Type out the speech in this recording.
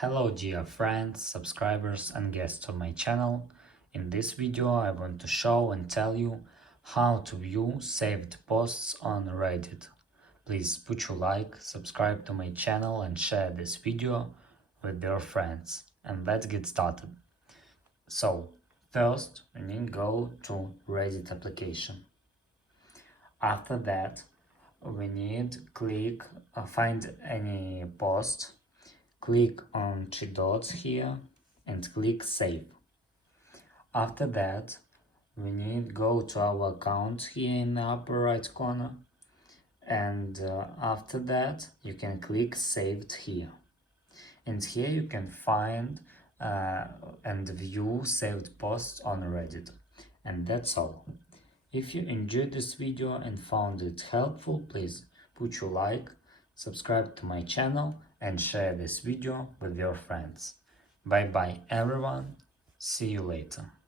Hello dear friends, subscribers and guests of my channel. In this video I want to show and tell you how to view saved posts on Reddit. Please put your like, subscribe to my channel and share this video with your friends. And let's get started. So, first we need to go to Reddit application. After that we need click find any post. Click on three dots here and click save. After that, we need go to our account here in the upper right corner, and after that you can click saved here. And here you can find and view saved posts on Reddit. And that's all. If you enjoyed this video and found it helpful, please put your like, subscribe to my channel and share this video with your friends. Bye bye everyone, see you later.